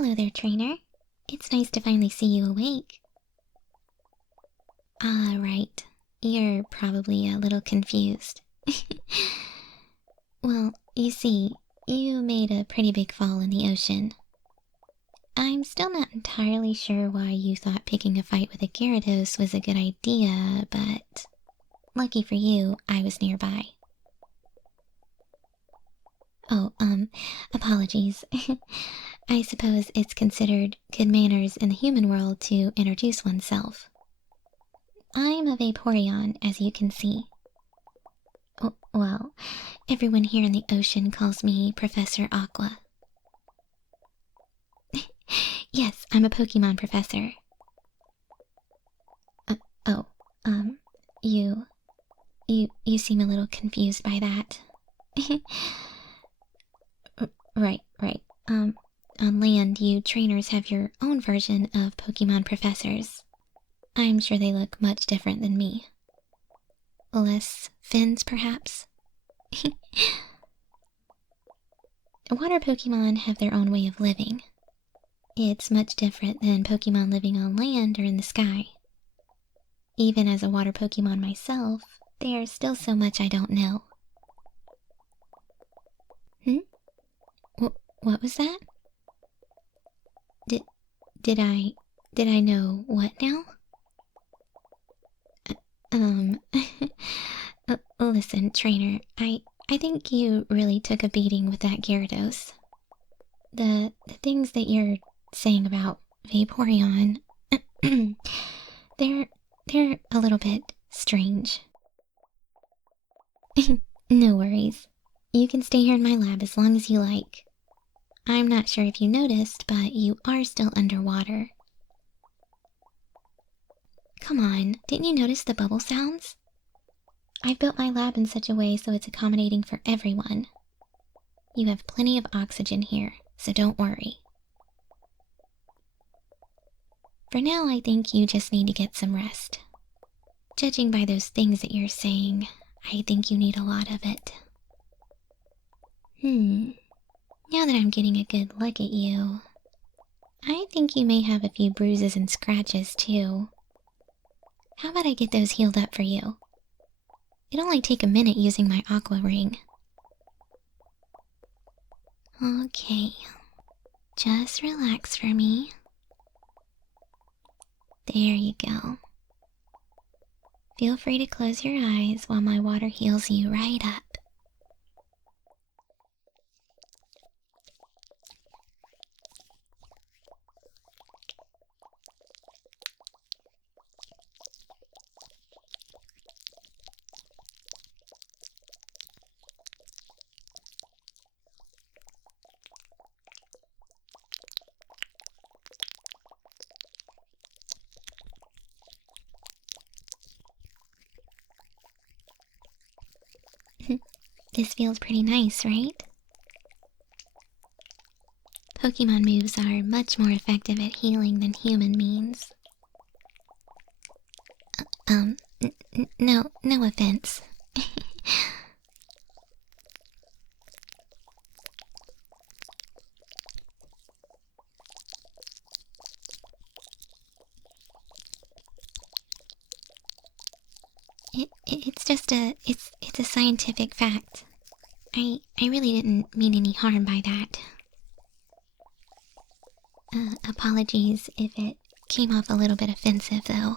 Hello there, trainer. It's nice to finally see you awake. Ah, right. You're probably a little confused. Well, you see, you made a pretty big fall in the ocean. I'm still not entirely sure why you thought picking a fight with a Gyarados was a good idea, but lucky for you, I was nearby. Oh, apologies. I suppose it's considered good manners in the human world to introduce oneself. I'm a Vaporeon, as you can see. Oh, well, everyone here in the ocean calls me Professor Aqua. Yes, I'm a Pokemon professor. Oh, you seem a little confused by that. Right. On land, you trainers have your own version of Pokemon professors. I'm sure they look much different than me. Less fins, perhaps? Water Pokemon have their own way of living. It's much different than Pokemon living on land or in the sky. Even as a water Pokemon myself, there's still so much I don't know. What was that? Did I know what now? Listen, trainer, I think you really took a beating with that Gyarados. The things that you're saying about Vaporeon, they're a little bit strange. No worries. You can stay here in my lab as long as you like. I'm not sure if you noticed, but you are still underwater. Come on, didn't you notice the bubble sounds? I've built my lab in such a way so it's accommodating for everyone. You have plenty of oxygen here, so don't worry. For now, I think you just need to get some rest. Judging by those things that you're saying, I think you need a lot of it. Now that I'm getting a good look at you, I think you may have a few bruises and scratches too. How about I get those healed up for you? It'll only take a minute using my Aqua Ring. Okay, just relax for me. There you go. Feel free to close your eyes while my water heals you right up. This feels pretty nice, right? Pokemon moves are much more effective at healing than human means. No offense. It's a scientific fact. I really didn't mean any harm by that. Apologies if it came off a little bit offensive, though.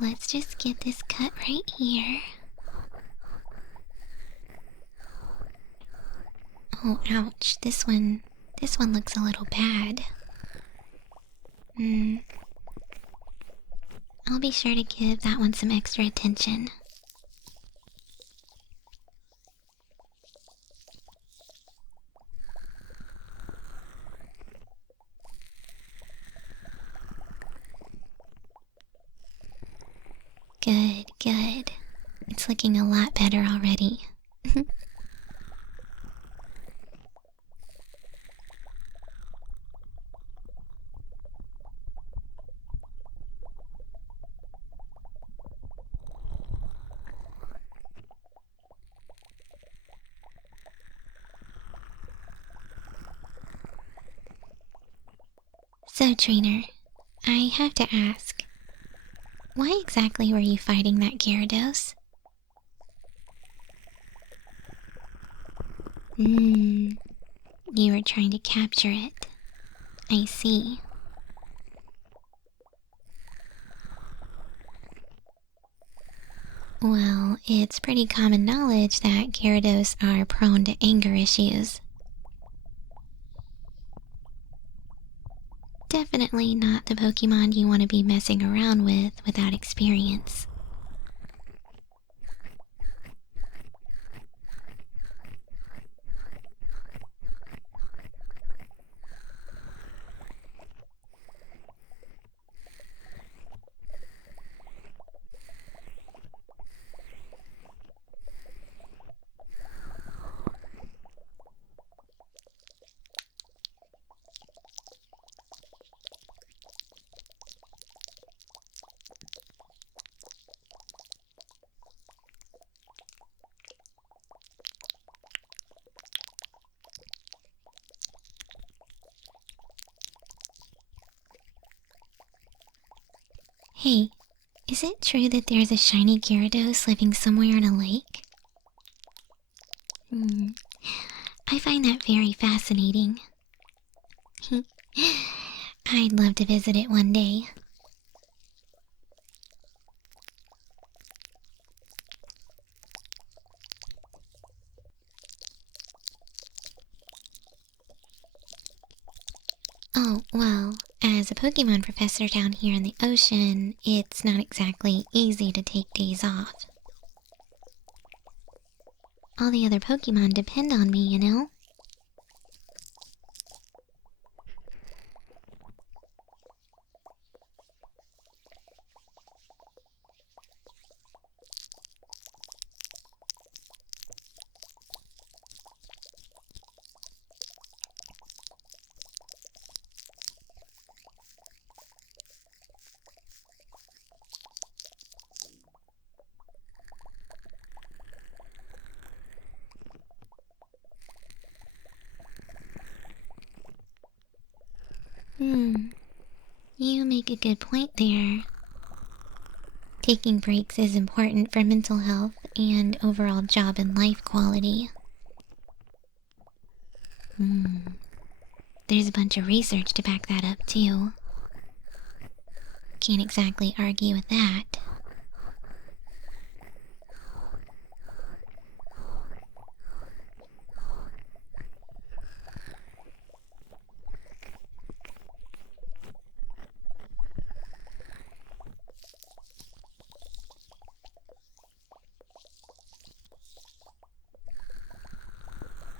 Let's just get this cut right here. Oh, ouch. This one looks a little bad. I'll be sure to give that one some extra attention. Good, good. It's looking a lot better already. So, trainer, I have to ask, why exactly were you fighting that Gyarados? You were trying to capture it. I see. Well, it's pretty common knowledge that Gyarados are prone to anger issues. Definitely not the Pokemon you want to be messing around with without experience. Hey, is it true that there's a shiny Gyarados living somewhere in a lake? I find that very fascinating. I'd love to visit it one day. Oh, well, as a Pokemon professor down here in the ocean, it's not exactly easy to take days off. All the other Pokemon depend on me, you know? You make a good point there. Taking breaks is important for mental health and overall job and life quality. There's a bunch of research to back that up, too. Can't exactly argue with that.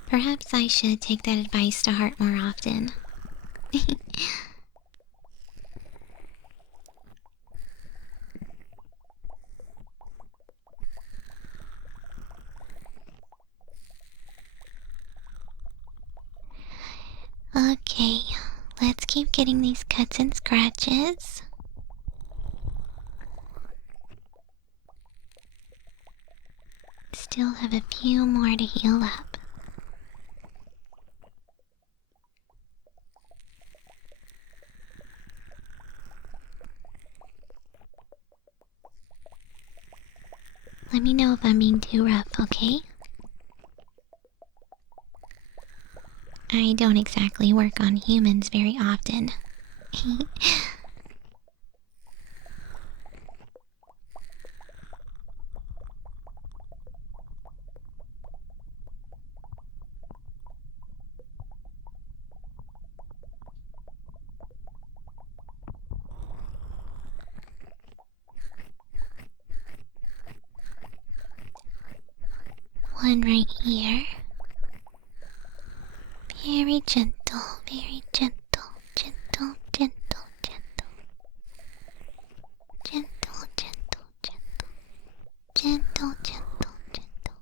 Perhaps I should take that advice to heart more often. Okay, let's keep getting these cuts and scratches. Still have a few more to heal up. Let me know if I'm being too rough, okay? I don't exactly work on humans very often. one right here. Very gentle, very gentle, gentle, gentle, gentle. Gentle, gentle, gentle. Gentle, gentle, gentle.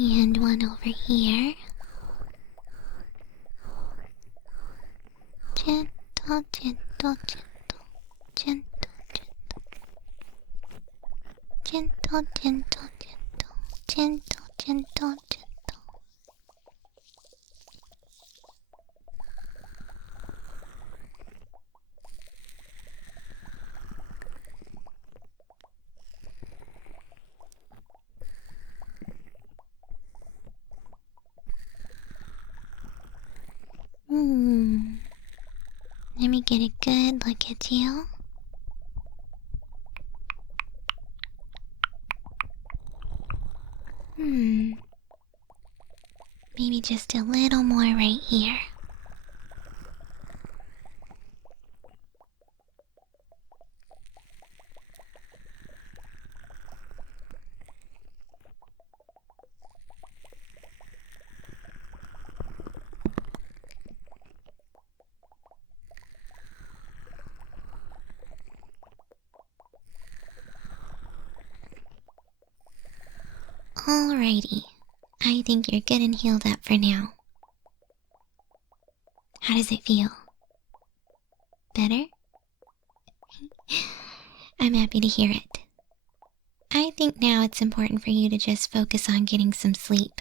And one over here. Gentle, gentle, gentle, gentle, gentle. Gentle, gentle, gentle, gentle, gentle, gentle. Let me get a good look at you. Maybe just a little more right here. Alrighty, I think you're good and healed up for now. How does it feel? Better? I'm happy to hear it. I think now it's important for you to just focus on getting some sleep.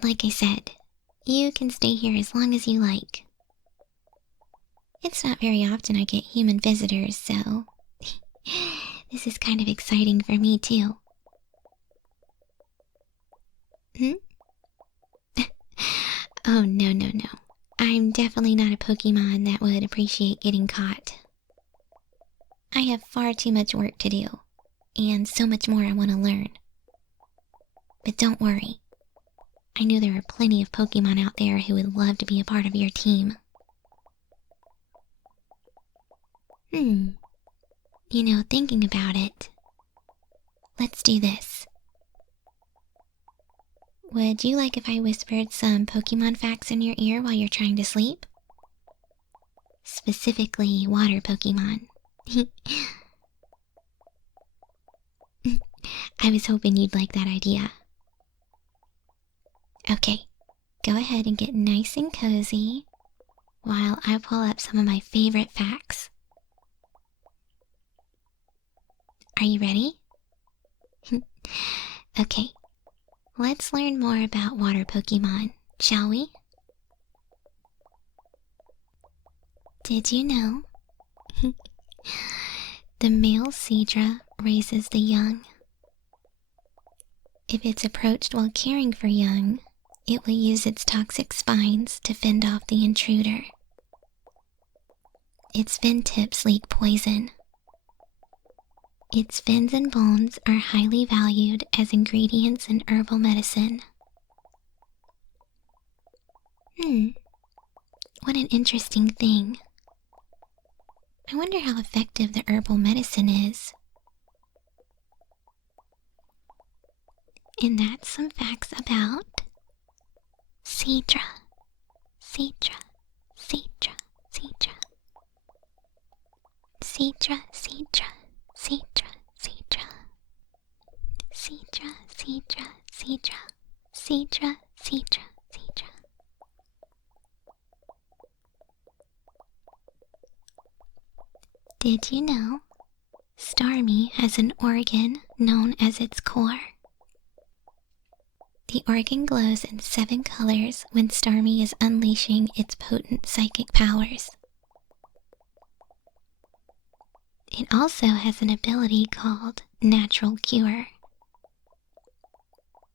Like I said, you can stay here as long as you like. It's not very often I get human visitors, so this is kind of exciting for me too. Oh, no, no, no. I'm definitely not a Pokemon that would appreciate getting caught. I have far too much work to do, and so much more I want to learn. But don't worry. I know there are plenty of Pokemon out there who would love to be a part of your team. You know, thinking about it, let's do this. Would you like if I whispered some Pokemon facts in your ear while you're trying to sleep? Specifically, water Pokemon. I was hoping you'd like that idea. Okay, go ahead and get nice and cozy while I pull up some of my favorite facts. Are you ready? Okay, let's learn more about water Pokemon, shall we? Did you know? The male Seadra raises the young. If it's approached while caring for young, it will use its toxic spines to fend off the intruder. Its fin tips leak poison. Its fins and bones are highly valued as ingredients in herbal medicine. What an interesting thing. I wonder how effective the herbal medicine is. And that's some facts about Seadra. Seadra, Seadra, Seadra. Seadra, Seadra, Seadra, Seadra. Seadra, Seadra, Seadra. Seadra, Seadra, Seadra. Did you know Starmie has an organ known as its core? The organ glows in 7 colors when Starmie is unleashing its potent psychic powers. It also has an ability called Natural Cure.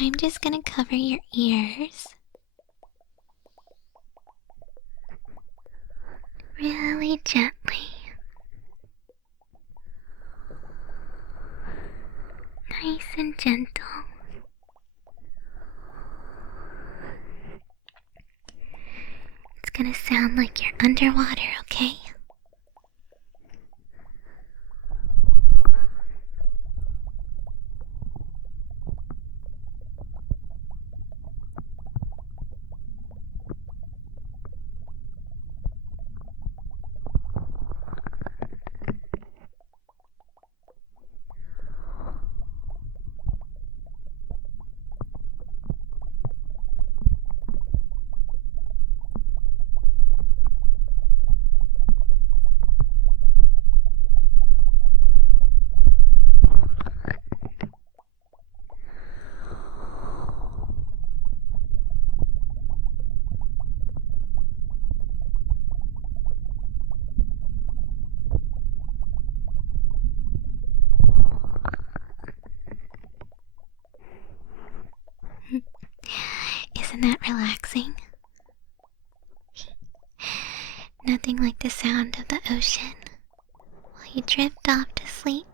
I'm just gonna cover your ears. Really gently. Nice and gentle. It's gonna sound like you're underwater, okay? Isn't that relaxing? Nothing like the sound of the ocean while you drift off to sleep.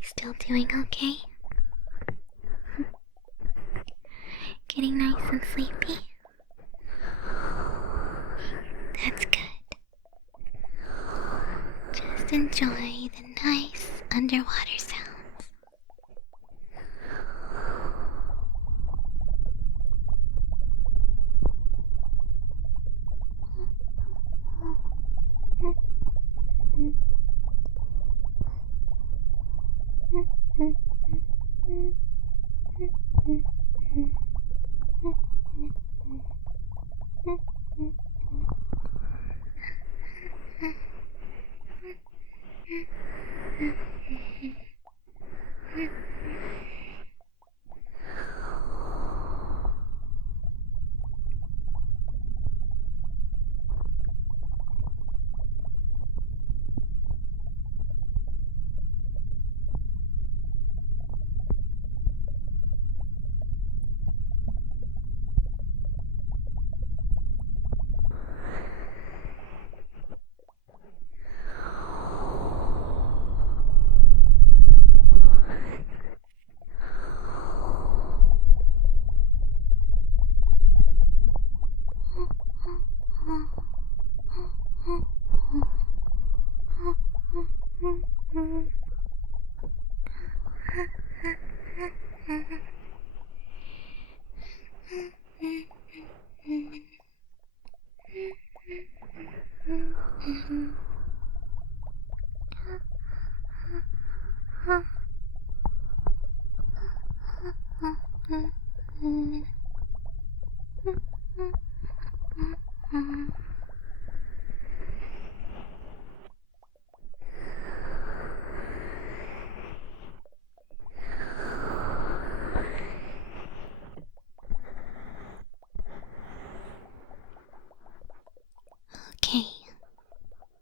Still doing okay? Getting nice and sleepy? That's good. Just enjoy the nice underwater sounds.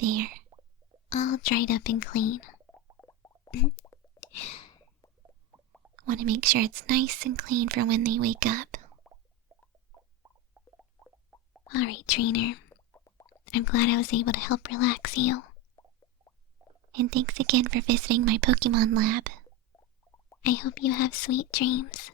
There, all dried up and clean. Want to make sure it's nice and clean for when they wake up. Alright, trainer. I'm glad I was able to help relax you. And thanks again for visiting my Pokemon lab. I hope you have sweet dreams.